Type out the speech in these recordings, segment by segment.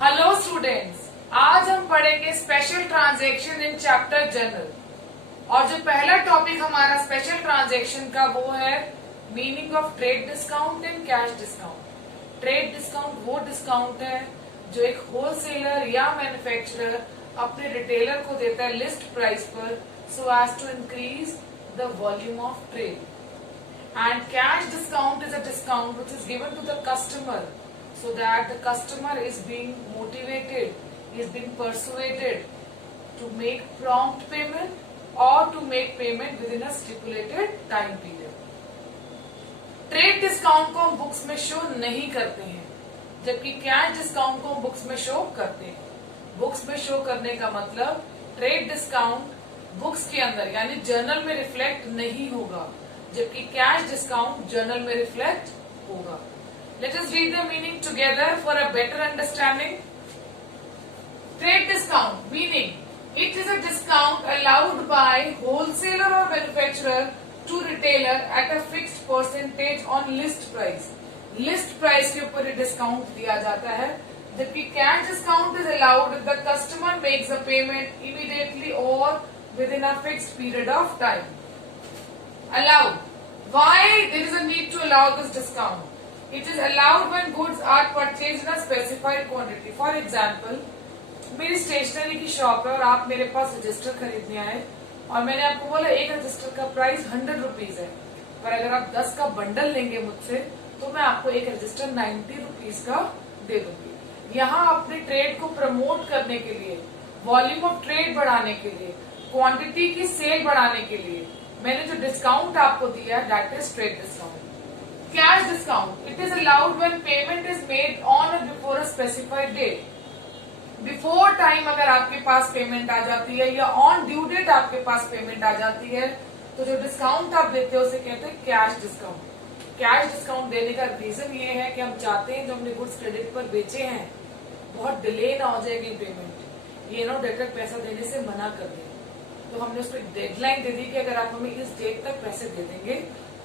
Hello students, आज हम पढ़ेंगे special transaction in chapter general. और जो पहला टॉपिक हमारा स्पेशल ट्रांजैक्शन का वो है meaning of trade discount and cash discount. Trade discount वो डिस्काउंट है जो एक होलसेलर या मैन्युफैक्चरर अपने रिटेलर को देता है लिस्ट प्राइस पर so as to increase the volume of trade. And cash discount is a discount which is given to the customer so that the customer is being motivated, is being persuaded to make prompt payment or to make payment within a stipulated time period. Trade discount को हम books में show नहीं करते हैं, जबकि cash discount को हम books में शो करते हैं। बुक्स में शो करने का मतलब ट्रेड डिस्काउंट बुक्स के अंदर यानी जर्नल में रिफ्लेक्ट नहीं होगा, जबकि कैश डिस्काउंट जर्नल में रिफ्लेक्ट होगा। Let us read the meaning together for a better understanding. Trade discount meaning it is a discount allowed by wholesaler or manufacturer to retailer at a fixed percentage on list price. List price के ऊपर discount दिया जाता है, जबकि cash discount is allowed if the customer makes a payment immediately or within a fixed period of time. Allowed. Why there is a need to allow this discount? It is allowed when goods are purchased in a specified quantity. For example, मेरी stationery की shop है और आप मेरे पास register खरीदने आए और मैंने आपको बोला एक रजिस्टर का प्राइस 100 रुपीज है, पर अगर आप 10 का बंडल लेंगे मुझसे तो मैं आपको एक रजिस्टर 90 रुपीज का दे दूंगी। यहाँ अपने ट्रेड को प्रमोट करने के लिए, वॉल्यूम ऑफ ट्रेड बढ़ाने के लिए, क्वांटिटी की सेल बढ़ाने के लिए मैंने जो डिस्काउंट आपको दिया that is trade discount. Cash discount. It is allowed when payment is made on or before a specified date. Before time अगर आपके पास पेमेंट आ जाती है या ऑन ड्यू डेट आपके पास पेमेंट आ जाती है तो जो डिस्काउंट आप देते हो उसे कहते हैं कैश डिस्काउंट। कैश डिस्काउंट देने का रीजन ये है कि हम चाहते हैं जो हमने गुड्स क्रेडिट पर बेचे हैं बहुत डिले ना हो जाएगी पेमेंट, ये नो डेटर पैसा देने से मना कर दे। तो हमने उसको एक डेडलाइन दे दी कि अगर आप हमें इस डेट तक पैसे दे देंगे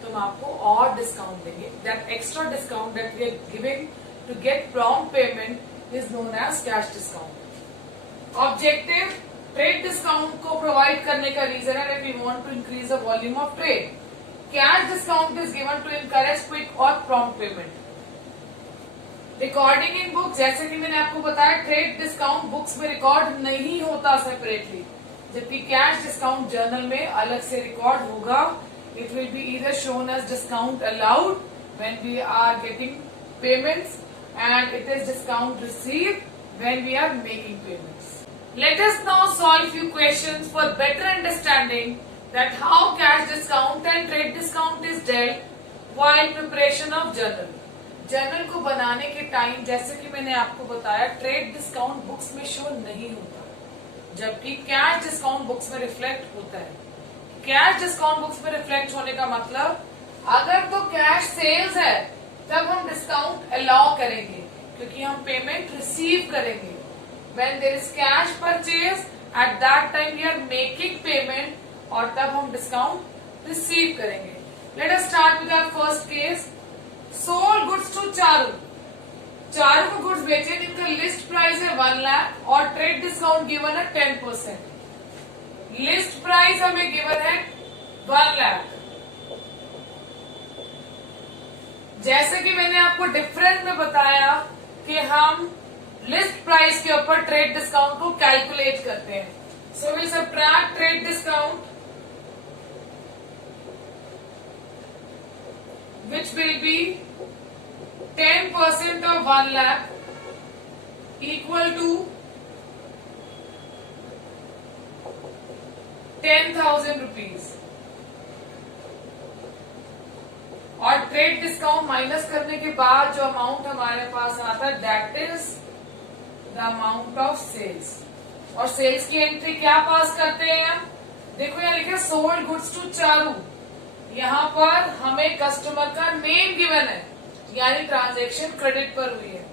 तो हम आपको और डिस्काउंट देंगे। That extra discount that we are giving to get prompt payment is known as cash discount. Objective trade discount को प्रोवाइड करने का रीजन है that we want to increase the volume of trade. Cash discount is given to encourage quick और prompt payment. Recording in book, जैसे कि मैंने आपको बताया ट्रेड डिस्काउंट बुक्स में रिकॉर्ड नहीं होता सेपरेटली, जबकि कैश डिस्काउंट जर्नल में अलग से रिकॉर्ड होगा। It will be either shown as discount allowed when we are getting payments and it is discount received when we are making payments. Let us now solve few questions for better understanding that how cash discount and trade discount is dealt while preparation of journal. Journal को बनाने के time जैसे कि मैंने आपको बताया trade discount books में show नहीं होता, जबकि कैश डिस्काउंट बुक्स में रिफ्लेक्ट होता है। कैश डिस्काउंट बुक्स में रिफ्लेक्ट होने का मतलब अगर तो कैश सेल्स है तब हम डिस्काउंट अलाउ करेंगे क्योंकि हम पेमेंट रिसीव करेंगे। When there is cash purchase at that time we are making payment और तब हम डिस्काउंट रिसीव करेंगे। Let us start with our first case. Sold goods to Charu. Charu को गुड्स बेचे जिनका लिस्ट प्राइस है 1 लाख और ट्रेड डिस्काउंट गिवन है 10%। लिस्ट प्राइस हमें गिवन है 1 लाख। जैसे कि मैंने आपको डिफरेंट में बताया कि हम लिस्ट प्राइस के ऊपर ट्रेड डिस्काउंट को कैलकुलेट करते हैं। So will subtract trade discount which will be 10% of 1 lakh equal to 10,000 rupees और ट्रेड डिस्काउंट माइनस करने के बाद जो अमाउंट हमारे पास आता है that is the amount of sales. और सेल्स की एंट्री क्या पास करते हैं हम? देखो यहाँ लिखा सोल्ड गुड्स टू चारू, यहाँ पर हमें कस्टमर का नेम गिवन है यानी ट्रांजैक्शन क्रेडिट पर हुई है।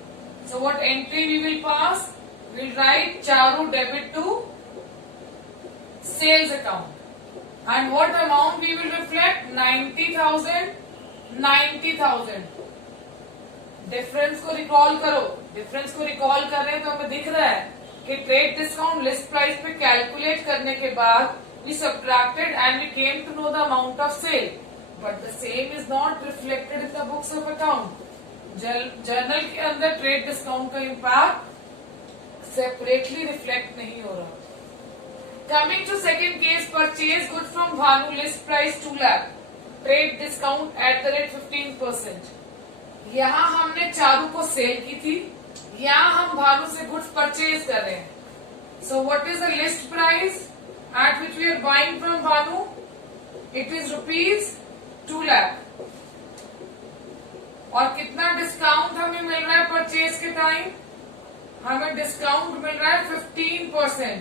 So what entry we will pass? Will write Charu debit to sales account and what amount we will reflect? 90,000 90,000। Difference को रिकॉल करो, डिफरेंस को रिकॉल कर रहे हैं तो हमें दिख रहा है कि ट्रेड डिस्काउंट लिस्ट प्राइस पे कैलकुलेट करने के बाद we subtracted and we came to know the amount of sale, but the same is not reflected in the books of account. Journal के अंदर ट्रेड डिस्काउंट का इम्पैक्ट सेपरेटली रिफ्लेक्ट नहीं हो रहा। Coming to second case, purchase goods from Bhanu, list price 2 lakh, trade discount at the rate 15%। यहाँ हमने चारू को cell की थी, यहाँ हम भानु से गुड्स परचेज कर रहे हैं। So what is the list price at which we are buying from Bhanu? It is rupees 2 lakh। और कितना डिस्काउंट हमें मिल रहा है परचेज के टाइम? हमें डिस्काउंट मिल रहा है 15%।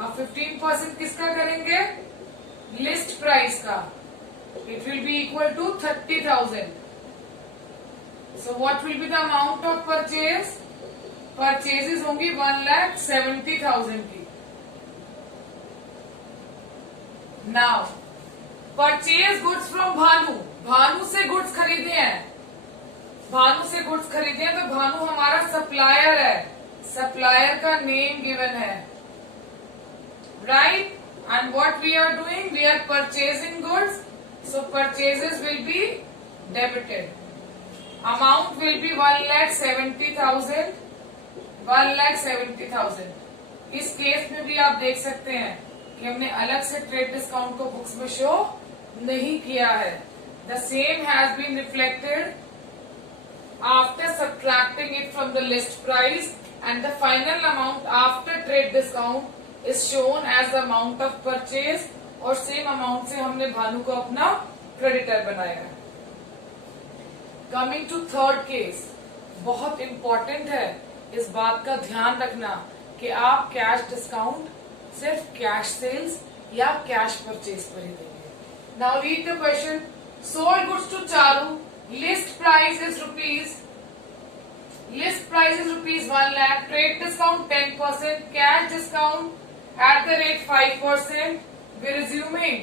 अब 15% किसका करेंगे? लिस्ट प्राइस का। It will be equal to 30,000। So what will be the amount of purchase? Purchases होंगी 1,70,000 की। Now purchase goods from Bhanu, Bhanu से गुड्स खरीदे हैं, भानु से गुड्स खरीदे हैं तो भानु हमारा सप्लायर है, सप्लायर का नेम गिवन है, right? And what we are doing? We are purchasing goods, so purchases will be debited. Amount will be 1,70,000, 1,70,000। इस केस में भी आप देख सकते हैं कि हमने अलग से ट्रेड डिस्काउंट को बुक्स में शो नहीं किया है। The same has been reflected after subtracting it from the list price, and the final amount after trade discount is shown as the amount of purchase, और सेम अमाउंट से हमने भानु को अपना क्रेडिटर बनाया है। कमिंग टू थर्ड केस, बहुत important है इस बात का ध्यान रखना कि आप कैश डिस्काउंट सिर्फ कैश सेल्स या कैश परचेज पर ही देंगे। Now read the question. Sold goods to Charu, list price is rupees, list price is rupees 1 lakh, trade discount 10%, cash discount at the rate 5%, we are assuming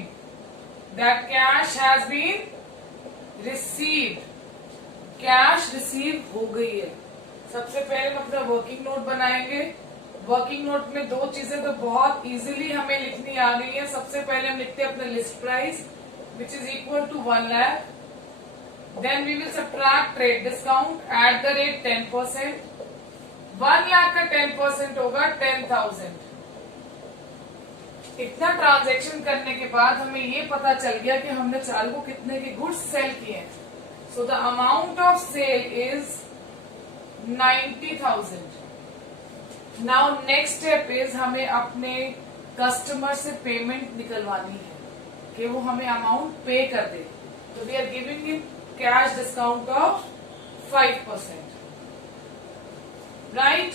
that cash has been received, cash receive हो गई है। सबसे पहले हम अपना working note बनाएंगे। Working note में दो चीजें तो बहुत इजीली हमें लिखनी आ गई है। सबसे पहले हम लिखते हैं अपना list price which is equal to 1 lakh, then we will subtract trade discount at the rate 10%। 1 lakh का 10% होगा 10,000। इतना ट्रांजैक्शन करने के बाद हमें ये पता चल गया कि हमने चालू को कितने के गुड्स सेल किए। So the amount of sale is 90,000। Now next step is हमें अपने कस्टमर से पेमेंट निकलवानी है कि वो हमें अमाउंट पे कर दे। तो we are giving him cash discount of 5%, right?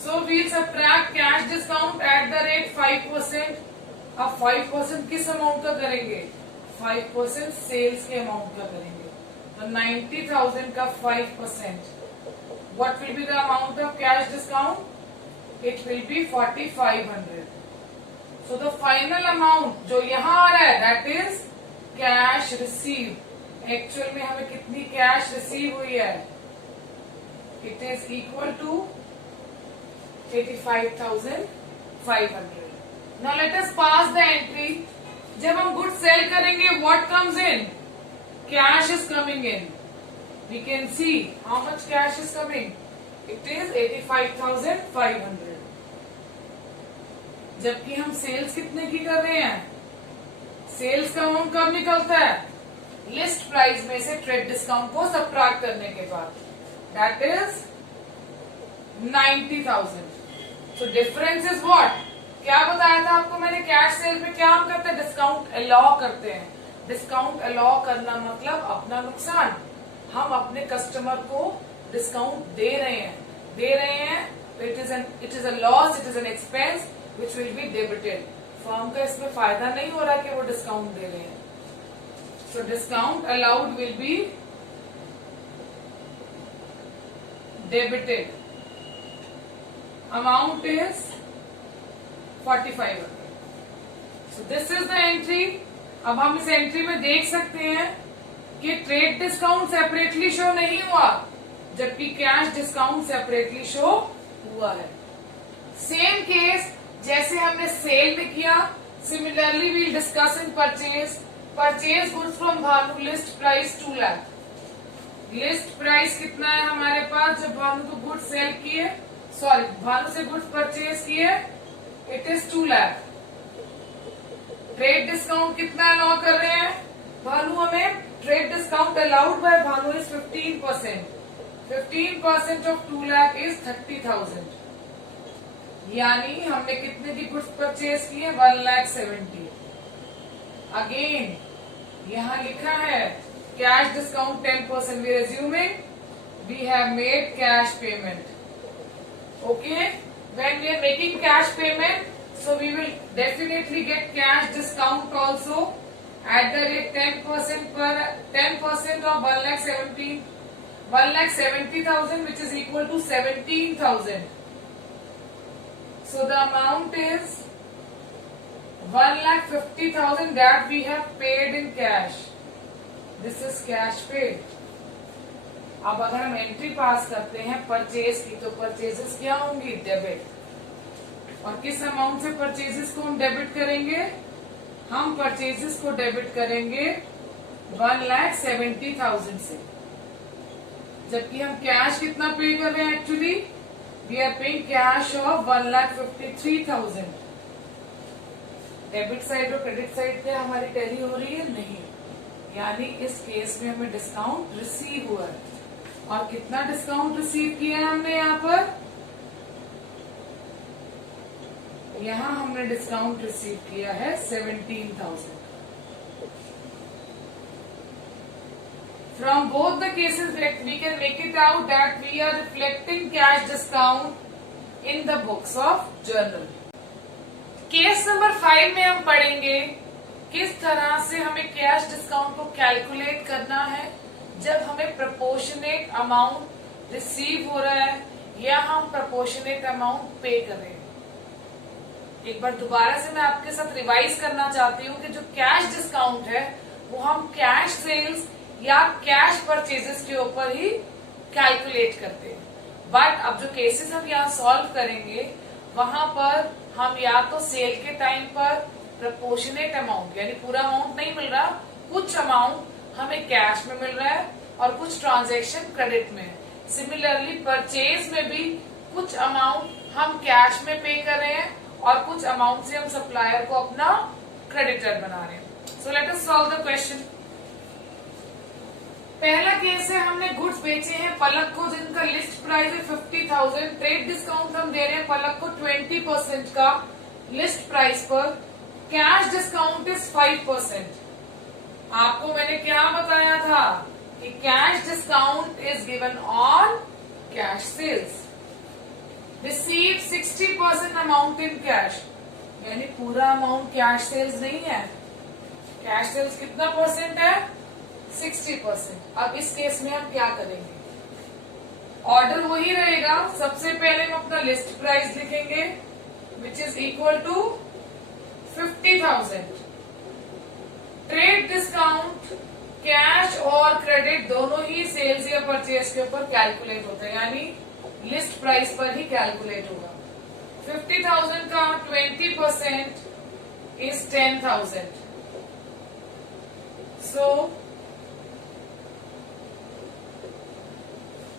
So we'll subtract cash discount at the rate 5%। अब 5% किस अमाउंट का करेंगे? 5% सेल्स के अमाउंट का करेंगे। तो 90,000 का 5%, what will be the amount of cash discount? It will be 4,500। So the final amount जो यहाँ आ रहा है that is cash received। Actual में हमें कितनी कैश रिसीव हुई है? It is equal to 85,500। Now let us pass the entry। जब हम गुड सेल करेंगे what comes in? Cash is coming in। We can see how much cash is coming। It is 85,500। जबकि हम sales कितने की कर रहे हैं? सेल्स का अमाउंट कब निकलता है? लिस्ट प्राइस में से ट्रेड डिस्काउंट को सब्ट्रैक्ट करने के बाद, that is 90,000। So difference is what? क्या बताया था आपको मैंने? कैश सेल पे क्या हम करते हैं? डिस्काउंट अलाउ करते हैं। डिस्काउंट अलाउ करना मतलब अपना नुकसान। हम अपने कस्टमर को डिस्काउंट दे रहे हैं तो it is a loss, it is an expense which will be debited. Firm का इसमें फायदा नहीं हो रहा कि वो डिस्काउंट दे रहे हैं। So discount allowed will be debited. Amount is 4,500। So this is the entry। अब हम इस एंट्री में देख सकते हैं कि ट्रेड डिस्काउंट सेपरेटली शो नहीं हुआ, जबकि कैश डिस्काउंट सेपरेटली शो हुआ है। सेम केस जैसे हमने सेल में किया, similarly we'll discuss in purchase. Purchase goods from Bhanu, list price 2 lakh. List price कितना है हमारे पास जब भानु को गुड्स सेल किए, सॉरी भानु से गुड्स परचेज किए, it is 2 lakh. Trade discount कितना अलाउ कर रहे हैं भानु हमें? Trade discount allowed by Bhanu is 15%। 15% of 2 lakh is 30,000। यानी हमने कितने की गुड्स परचेज किए? 1,70,000। अगेन यहाँ लिखा है cash discount 10%। We assuming we have made cash payment. Okay, when we are making cash payment, so we will definitely get cash discount also at the rate 10% per 10% of 1,70,000, which is equal to 17,000. So the amount is 1,50,000 that we have paid in cash. This is cash paid. अब अगर हम entry पास करते हैं purchase की, तो purchases क्या होंगी? Debit. और किस अमाउंट से परचेजेस को हम डेबिट करेंगे? हम परचेजेस को डेबिट करेंगे 1,70,000 से। जबकि हम कैश कितना पे कर रहे हैं? Actually we are paying cash of 1,53,000। Debit side और क्रेडिट साइड क्या हमारी टैली हो रही है? नहीं। यानी इस केस में हमें डिस्काउंट रिसीव हुआ है। और कितना डिस्काउंट रिसीव किया है हमने यहाँ पर? यहाँ हमने डिस्काउंट रिसीव किया है 17,000। From both the cases, we can make it out that we are reflecting cash discount in the books of journal. Case number 5 में हम पढ़ेंगे किस तरह से हमें कैश डिस्काउंट को कैलकुलेट करना है जब हमें प्रोपोर्शनेट अमाउंट रिसीव हो रहा है या हम प्रोपोर्शनेट अमाउंट पे कर रहे हैं। एक बार दोबारा से मैं आपके साथ रिवाइज करना चाहती हूँ कि जो कैश डिस्काउंट है वो हम कैश सेल्स या कैश परचेजेस के ऊपर ही कैलकुलेट करते हैं। बट अब जो केसेस हम यहाँ सॉल्व करेंगे वहां पर हम या तो सेल के टाइम पर प्रोपोर्शनेट अमाउंट यानी पूरा अमाउंट नहीं मिल रहा, कुछ अमाउंट हमें कैश में मिल रहा है और कुछ ट्रांजैक्शन क्रेडिट में है। सिमिलरली परचेज में भी कुछ अमाउंट हम कैश में पे कर रहे हैं और कुछ अमाउंट से हम सप्लायर को अपना क्रेडिटर बना रहे हैं। So let us solve the question. पहला केस है हमने गुड्स बेचे हैं पलक को जिनका लिस्ट प्राइस है 50,000। ट्रेड डिस्काउंट हम दे रहे हैं पलक को 20% का लिस्ट प्राइस पर। Cash discount is 5%। आपको मैंने क्या बताया था कि cash discount is given on cash sales. Receive 60% amount in cash, यानी पूरा अमाउंट कैश सेल्स नहीं है। कैश सेल्स कितना परसेंट है? 60%। अब इस केस में हम क्या करेंगे? ऑर्डर वही रहेगा। सबसे पहले हम अपना लिस्ट प्राइस लिखेंगे which is equal to 50,000। Trade discount cash और क्रेडिट दोनों ही सेल्स या परचेज के ऊपर कैलकुलेट होता है, यानी लिस्ट प्राइस पर ही कैलकुलेट होगा। 50,000 का 20% is 10,000। So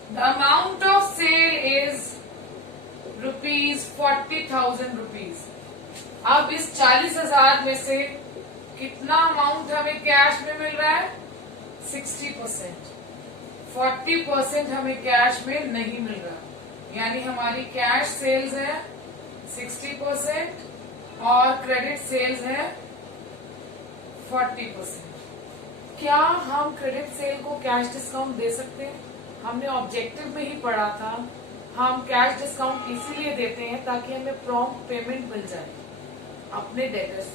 the amount of sale is ₹40,000। अब इस 40,000 में से कितना अमाउंट हमें कैश में मिल रहा है? 60%। 40% हमें कैश में नहीं मिल रहा, यानी हमारी कैश सेल्स है 60% और क्रेडिट सेल्स है 40%। क्या हम क्रेडिट सेल को कैश डिस्काउंट दे सकते हैं? हमने ऑब्जेक्टिव में ही पढ़ा था हम कैश डिस्काउंट इसीलिए देते हैं ताकि हमें प्रॉम्प्ट पेमेंट मिल जाए अपने डेटर्स।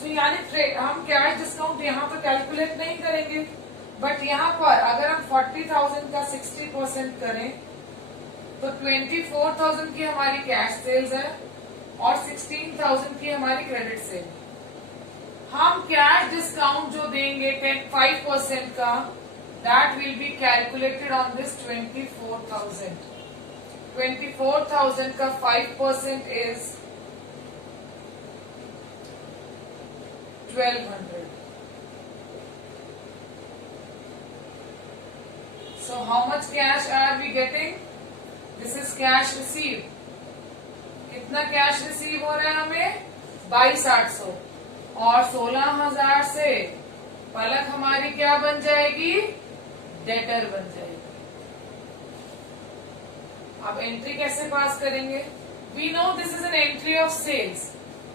सो यानी हम कैश डिस्काउंट यहाँ पर कैलकुलेट नहीं करेंगे, बट यहाँ पर अगर हम 40,000 का 60% करें तो 24,000 की हमारी कैश सेल्स है और 16,000 की हमारी क्रेडिट सेल। हम कैश डिस्काउंट जो देंगे 5% का that will be calculated on this 24,000. 24,000 का 5% is 1200. So how much cash are we getting? This is cash received. कितना कैश रिसीव हो रहा है हमें? 22,800 और 16,000 से पलक हमारी क्या बन जाएगी? डेटर बन जाएगी। अब एंट्री कैसे पास करेंगे? We know this is an entry of sales,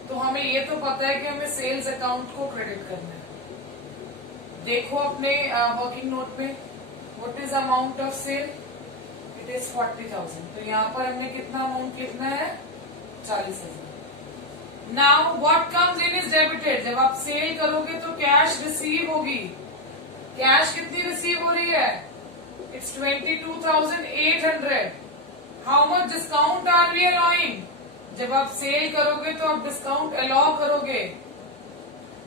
तो हमें ये तो पता है कि हमें सेल्स अकाउंट को क्रेडिट करना है। देखो अपने वर्किंग नोट में, what is amount of sale? It is 40,000। तो यहाँ पर हमने कितना अमाउंट लिखना है? 40,000। Now what comes in is debited. जब आप सेल करोगे तो कैश रिसीव होगी। कैश कितनी रिसीव हो रही है? It's 22,800। How much discount are we allowing? जब आप सेल करोगे तो आप डिस्काउंट अलाउ करोगे,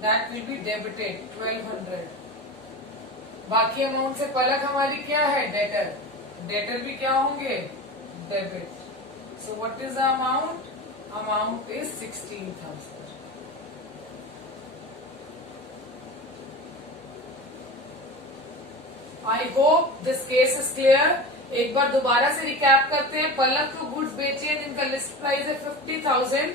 दैट विल बी डेबिटेड 1200। बाकी अमाउंट से पलक हमारी क्या है? डेटर। डेटर भी क्या होंगे? Debit. So what is the amount? Amount is 16,000। I hope this case is clear. एक बार दोबारा से रिकैप करते हैं। पलक को गुड्स बेचे जिनका लिस्ट प्राइस है 50,000।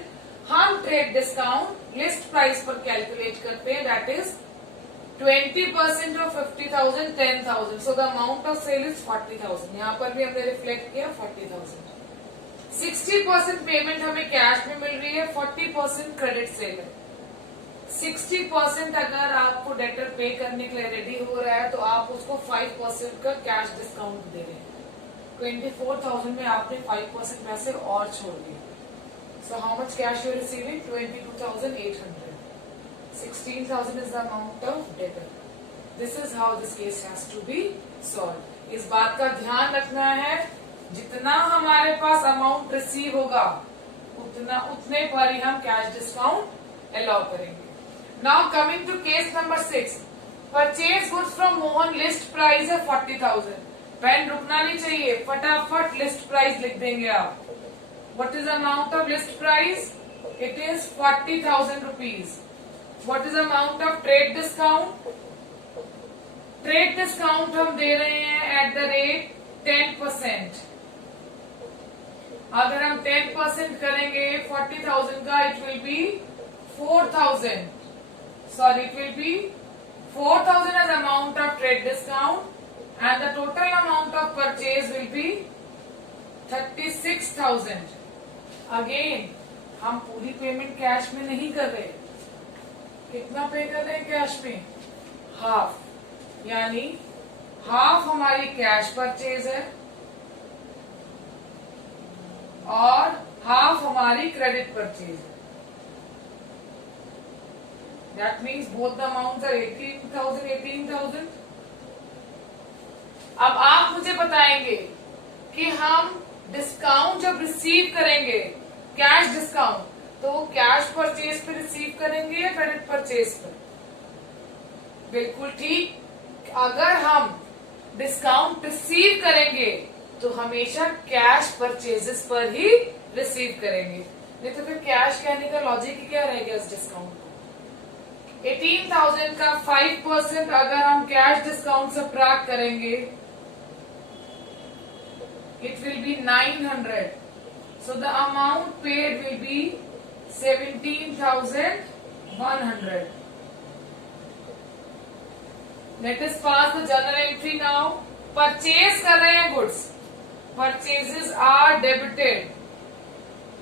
हम ट्रेड डिस्काउंट लिस्ट प्राइस पर कैलकुलेट करते हैं, that is 20% of 50,000 10,000। So the amount of sale is 40,000। यहाँ पर भी हमने रिफ्लेक्ट किया 40,000। 60% पेमेंट हमें कैश में मिल रही है, 40% क्रेडिट सेल है। 60% अगर आपको डेटर पे करने के लिए रेडी हो रहा है तो आप उसको 5% का कैश डिस्काउंट दे रहे हैं। 24,000 में आपने 5% पैसे और छोड़ दिए। So how much cash you receiving? 22,800। 16,000 is the amount of debtor. This is how this case has to be solve. इस बात का ध्यान रखना है, जितना हमारे पास अमाउंट रिसीव होगा उतने पर ही हम कैश डिस्काउंट अलाउ करेंगे। Now coming to case number 6, purchase goods from Mohan, list price है 40,000। पेन रुकना नहीं चाहिए, फटाफट लिस्ट प्राइस लिख देंगे आप। What is amount of list price? It is 40,000 rupees. What is amount of trade discount? Trade discount हम दे रहे हैं एट द रेट 10%। अगर हम 10% करेंगे 40,000 का, it will B 4,000। Sorry, it will be 4,000 as amount of trade discount and the total amount of purchase will be 36,000. Again, हम पूरी payment cash में नहीं कर रहे। कितना पे कर रहे हैं कैश में? हाफ, यानी हाफ हमारी कैश परचेज है और हाफ हमारी क्रेडिट परचेज है। That means both the amounts are 18,000, 18,000. अब आप मुझे बताएंगे कि हम डिस्काउंट जब रिसीव करेंगे, कैश डिस्काउंट, तो कैश परचेज पे रिसीव करेंगे या क्रेडिट परचेज पर? बिल्कुल ठीक। अगर हम डिस्काउंट रिसीव करेंगे तो हमेशा कैश परचेजेस पर ही रिसीव करेंगे, नहीं तो फिर कैश कहने का लॉजिक ही क्या रहेगा इस डिस्काउंट? 18,000 का 5% अगर हम कैश डिस्काउंट से प्राप्त करेंगे, it will B 900। So the amount paid will be 17,100। Let us pass the journal entry now. Purchase कर रहे हैं गुड्स, परचेजेस आर डेबिटेड।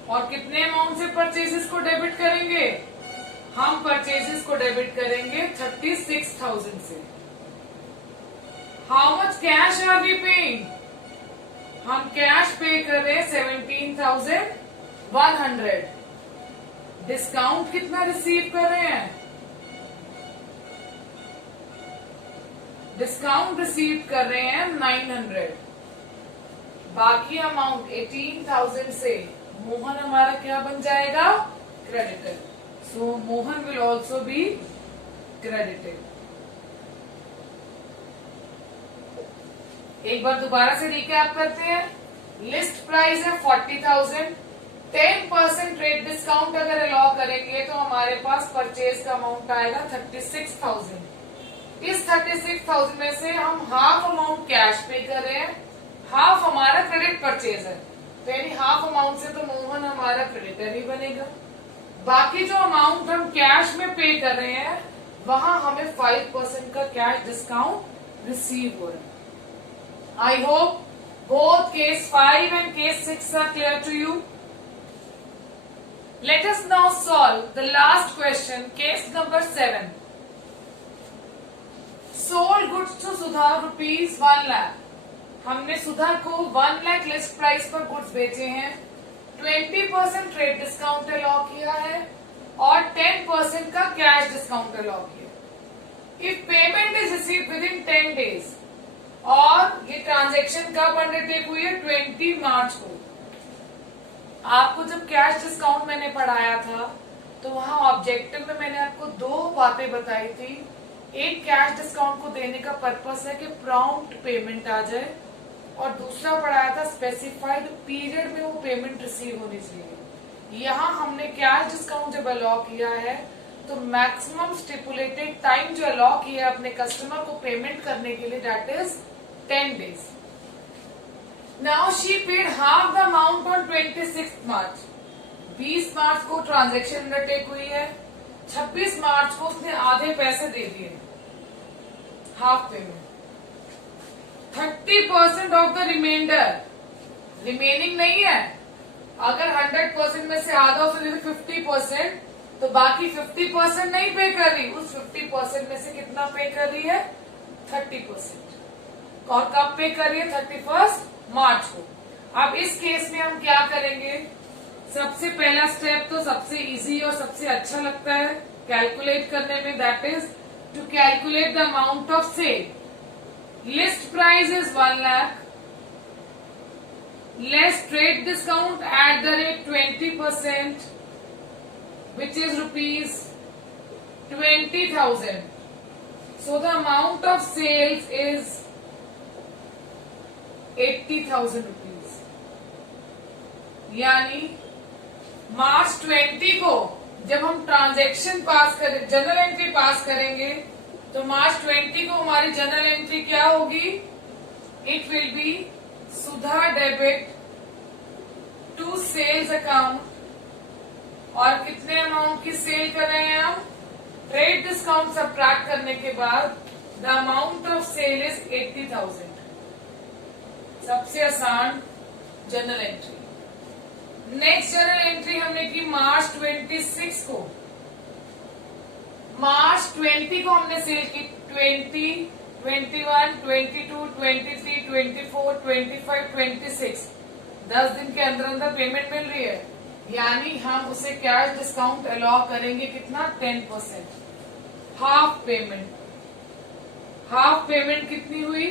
और कितने अमाउंट से परचेजेस को डेबिट करेंगे? हम परचेजेस को डेबिट करेंगे 36,000 से। How much cash are we paying? हम कैश पे कर रहे हैं 17,100। डिस्काउंट कितना रिसीव कर रहे हैं? डिस्काउंट रिसीव कर रहे हैं 900। बाकी अमाउंट 18,000 से मोहन हमारा क्या बन जाएगा? Creditor. So Mohan will also be credited. एक बार दोबारा से रिकैप करते हैं। लिस्ट प्राइस है 40,000, 10% ट्रेड डिस्काउंट अगर अलाउ करेंगे तो हमारे पास परचेज का अमाउंट आएगा 36,000। इस 36,000 में से हम हाफ अमाउंट कैश पे कर रहे हैं, हाफ हमारा क्रेडिट परचेज है, तो यानी हाफ अमाउंट से तो मोहन हमारा क्रेडिटर ही बनेगा। बाकी जो अमाउंट हम कैश में पे कर रहे हैं वहां हमें 5% का कैश डिस्काउंट रिसीव हो रहा है। I hope both case 5 and case 6 are clear to you. Let us now solve the last question, case number 7. Sold goods to Sudha rupees 1 lakh. हमने सुधा को 1 लाख लिस्ट प्राइस पर गुड्स बेचे हैं, 20% trade discount allow किया है और 10% का cash discount allow किया। If payment is receive with in 10 days, और ये ट्रांजैक्शन कब अंडरटेक हुई है? 20 मार्च को। आपको जब कैश डिस्काउंट मैंने पढ़ाया था तो वहां ऑब्जेक्टिव में मैंने आपको दो बातें बताई थी। एक, कैश डिस्काउंट को देने का पर्पस है कि प्रॉम्प्ट पेमेंट आ जाए, और दूसरा पढ़ाया था स्पेसिफाइड पीरियड में वो पेमेंट रिसीव होनी चाहिए। यहाँ हमने कैश डिस्काउंट जब अलाउ किया है तो मैक्सिमम स्टिपुलेटेड टाइम जो अलाउ किया है अपने कस्टमर को पेमेंट करने के लिए, that is 10 days. Now she paid half the amount on 26th March. 20 मार्च को ट्रांजैक्शन अंडरटेक हुई है, 26 मार्च को उसने आधे पैसे दे दिए, half payment. 30% of the reminder, remaining नहीं है। अगर 100% में से आधा उसने 50%, तो बाकी 50% नहीं पे कर रही, उस 50% में से कितना पे कर रही है? 30%। और कब पे कर रही है? 31 मार्च को। अब इस केस में हम क्या करेंगे? सबसे पहला स्टेप तो सबसे इजी और सबसे अच्छा लगता है कैलकुलेट करने में, that is to calculate the amount of sale. List price is 1 lakh, less trade discount at the rate 20%, which is rupees 20,000. So the amount of sales is 80,000 rupees. यानी मार्च 20 को जब हम ट्रांजैक्शन पास करें, जनरल एंट्री पास करेंगे, तो मार्च 20 को हमारी जनरल एंट्री क्या होगी? It will be Sudha debit to sales account, और कितने अमाउंट की सेल कर रहे हैं हम? ट्रेड डिस्काउंट सबट्रैक्ट करने के बाद the amount of sale is 80,000। सबसे आसान journal entry. Next journal entry हमने की मार्च 26 को। मार्च 20 को हमने सेल की 20, 21, 22, 23, 24, 25, 26। 10 दिन के अंदर अंदर पेमेंट मिल रही है, यानी हम उसे कैश डिस्काउंट अलाउ करेंगे कितना? 10%। हाफ पेमेंट, हाफ पेमेंट कितनी हुई?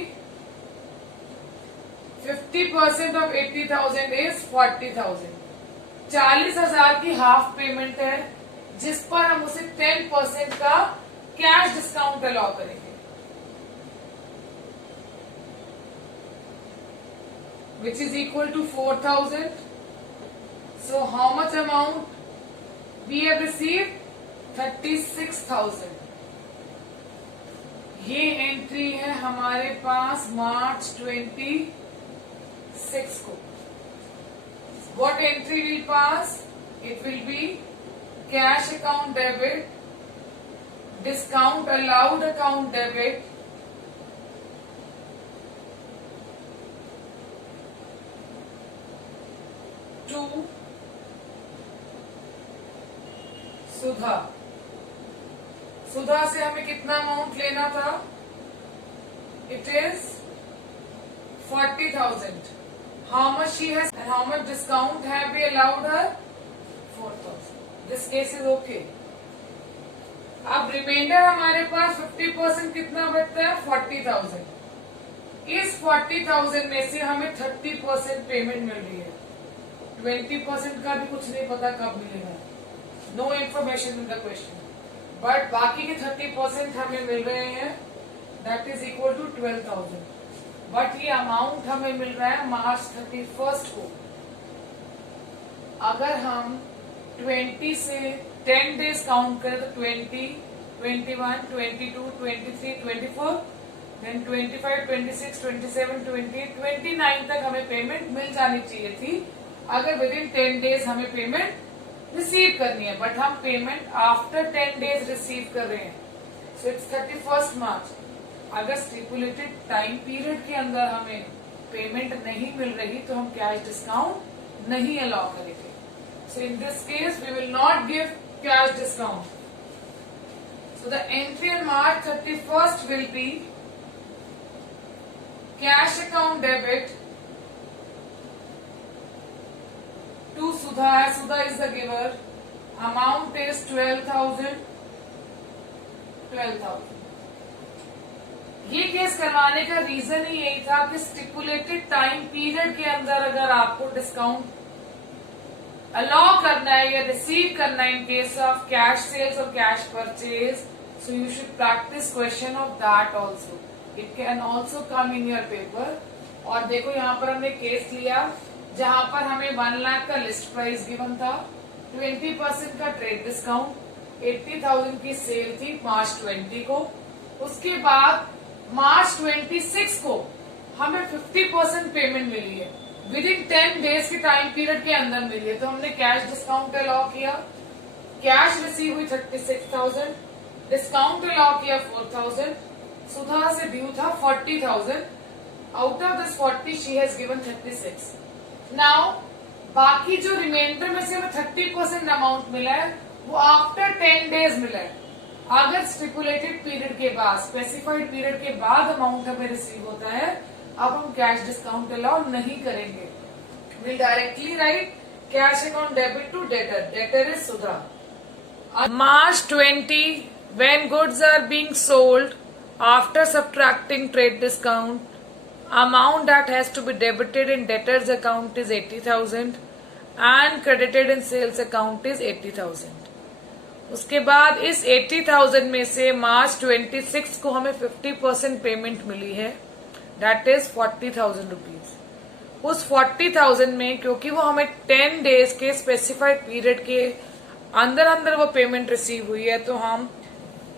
50% ऑफ 80,000 इज 40,000। 40,000 की हाफ पेमेंट है जिस पर हम उसे 10% का कैश डिस्काउंट अलाउ करेंगे, which is equal to 4,000। So how much amount we have received? 36,000. ये एंट्री है हमारे पास मार्च 26 को। What entry will pass? It will be cash account debit, discount allowed account debit, to सुधा। सुधा से हमें कितना अमाउंट लेना था? It is 40,000. How much she has and how much discount have we allowed her? 4,000. This case is okay. अब reminder हमारे पास 50% कितना बचता है? 40,000. इस 40,000 में से हमें 30% पेमेंट मिल रही है। 20% का भी कुछ नहीं पता कब मिलेगा, no information in the question, but बाकी के 30% हमें मिल रहे हैं, that is equal to 12,000। But ये अमाउंट हमें मिल रहा है मार्च 31 को। अगर हम 20 से 10 डेज काउंट करें तो 20, 21, 22, 23, 24, देन 25, 26, 27, 28, 29 तक हमें पेमेंट मिल जानी चाहिए थी अगर विद इन 10 डेज हमें पेमेंट रिसीव करनी है। बट हम पेमेंट आफ्टर 10 डेज रिसीव कर रहे हैं। सो इट्स 31 मार्च। अगर स्टिपुलेटेड टाइम पीरियड के अंदर हमें पेमेंट नहीं मिल रही तो हम कैश डिस्काउंट नहीं अलाउ करेंगे। So in this case we will not give cash discount. So the entry on March 31st will be cash account debit to Sudha. Sudha is the giver. Amount is 12,000. ये case करवाने का reason ही यही था कि stipulated time period के अंदर अगर आपको डिस्काउंट अलाउ करना है या रिसीव करना है in case of cash sales और cash purchase, so you should practice question of that also. It can also come in your paper. और देखो यहाँ पर हमने केस लिया जहां पर हमें 1 लाख का लिस्ट प्राइस गिवन था, 20% का ट्रेड डिस्काउंट, 80,000 की सेल थी मार्च 20 को। उसके बाद मार्च 26 को हमें 50% पेमेंट मिली है, विद इन 10 डेज के टाइम पीरियड के अंदर मिली है। तो हमने कैश डिस्काउंट अलाउ किया। कैश रिसीव हुई 36,000, डिस्काउंट अलाउ किया 4,000। सुधा से ड्यू था 40,000। Out of this 40 she has given 36। Now बाकी जो रिमाइंडर में से हमें 30% अमाउंट मिला है वो आफ्टर 10 डेज मिला है। अगर स्टिपुलेटेड पीरियड के बाद, स्पेसिफाइड पीरियड के बाद अमाउंट हमें रिसीव होता है, अब हम कैश डिस्काउंट अलाउ नहीं करेंगे। Will directly write cash account debit to debtor. Debtor is Sudha. March 20 when goods are being sold after subtracting trade discount, amount that has to be debited in debtors account is 80,000 and credited in sales account is 80,000। उसके बाद इस 80,000 में से मार्च 26 को हमें 50% payment मिली है, that is 40,000 rupees. उस 40,000 में क्योंकि वो हमें 10 डेज के स्पेसिफाइड पीरियड के अंदर अंदर वो पेमेंट रिसीव हुई है, तो हम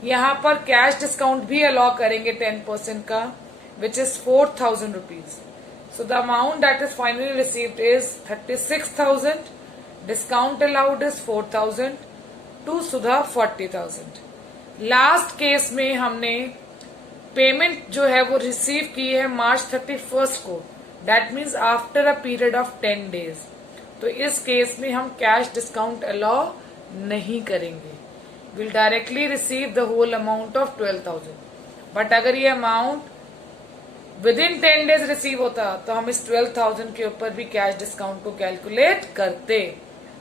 यहाँ पर कैश डिस्काउंट भी अलाउ करेंगे 10% का, which is 4,000 rupees. So the amount that is finally received is 36,000, discount allowed is 4,000, to Sudha 40,000। Last case में हमने पेमेंट जो है वो रिसीव की है मार्च 31 को, that means after a period of 10 days. तो इस केस में हम कैश डिस्काउंट अलाउ नहीं करेंगे। Will directly receive the whole amount of 12,000। But अगर ये amount within 10 days receive होता तो हम इस 12,000 के ऊपर भी कैश डिस्काउंट को कैलकुलेट करते,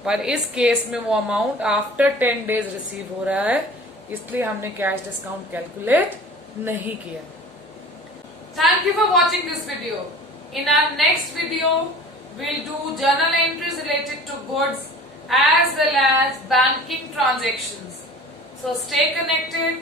पर इस केस में वो अमाउंट आफ्टर 10 डेज रिसीव हो रहा है, इसलिए हमने कैश डिस्काउंट कैलकुलेट नहीं किया। Thank you for watching this video. In our next video we'll do journal entries related to goods as well as banking transactions. So stay connected.